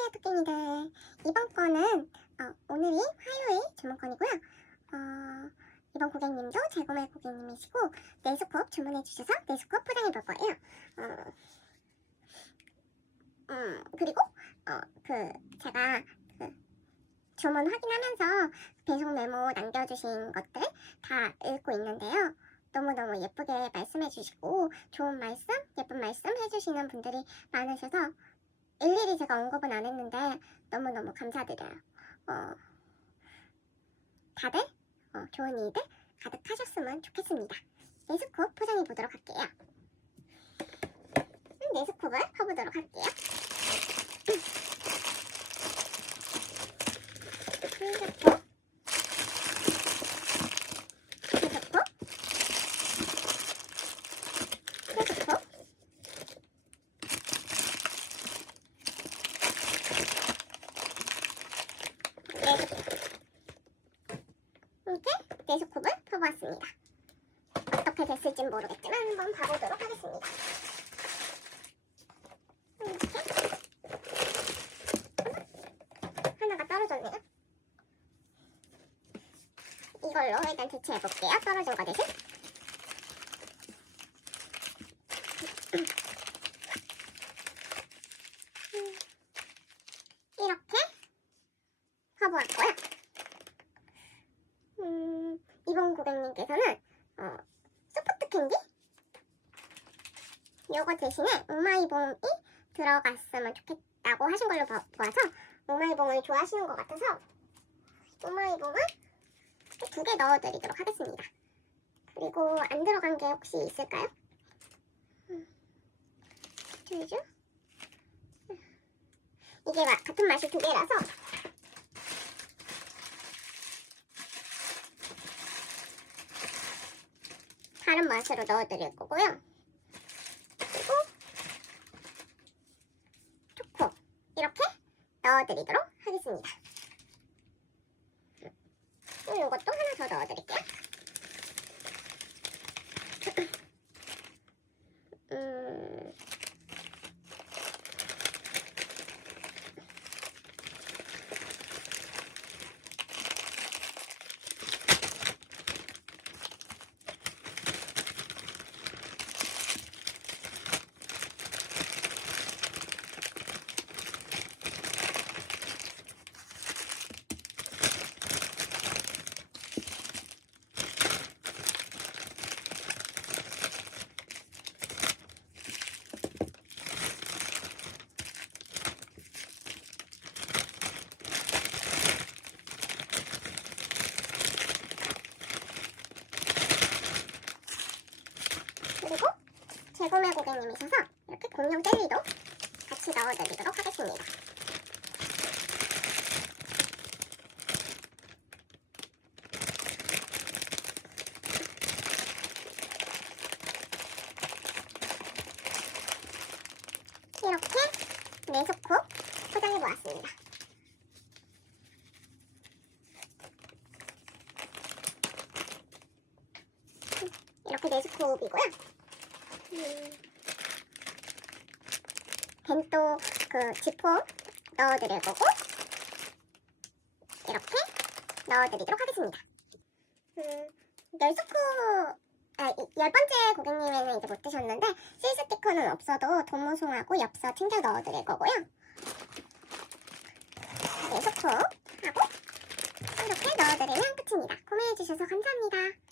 안녕하세요, 토끼니들. 이번 거는 어, 오늘이 화요일 주문건이고요. 어, 이번 고객님도 재구매 고객님이시고 네스콥 주문해 주셔서 네스콥 포장해 볼 거예요. 어, 음, 그리고 어, 그 제가 그 주문 확인하면서 배송 메모 남겨주신 것들 다 읽고 있는데요. 너무너무 예쁘게 말씀해 주시고 좋은 말씀, 예쁜 말씀 해주시는 분들이 많으셔서 일일이 제가 언급은 안 했는데 너무너무 감사드려요. 어, 다들 어, 좋은 일들 가득하셨으면 좋겠습니다. 네스콥 포장해 보도록 할게요. 음, 네스콥을 퍼보도록 할게요. 네스콥 네스콥 네스콥 이렇게 네스콥을 펴보았습니다. 어떻게 됐을진 모르겠지만 한번 봐보도록 하겠습니다. 이렇게 하나가 떨어졌네요. 이걸로 일단 대체해볼게요. 떨어진 거 대신. 음, 이렇게 퍼보았고요. 음, 이번 고객님께서는 어, 소프트 캔디 요거 대신에 우마이봉이 들어갔으면 좋겠다고 하신 걸로 봐, 보아서 우마이봉을 좋아하시는 것 같아서 우마이봉을 두 개 넣어드리도록 하겠습니다. 그리고 안 들어간 게 혹시 있을까요? 음, 주주 이게 마- 같은 맛이 두 개라서 다른 맛으로 넣어드릴 거고요. 그리고 초코 이렇게 넣어드리도록 하겠습니다. 이것도 하나 더 넣어드릴게요. 음, 그리고 재구매 고객님이셔서 이렇게 공룡 젤리도 같이 넣어드리도록 하겠습니다. 이렇게 네스코 포장해 보았습니다. 이렇게 네스코이고요. 음, 벤또 그 지퍼 넣어드릴 거고 이렇게 넣어드리도록 하겠습니다. 음, 널스코 아, 이- 열 번째 고객님에는 이제 못 드셨는데 실 스티커는 없어도 도무송하고 엽서 챙겨 넣어드릴 거고요. 널스코 하고 이렇게 넣어드리면 끝입니다. 구매해주셔서 감사합니다.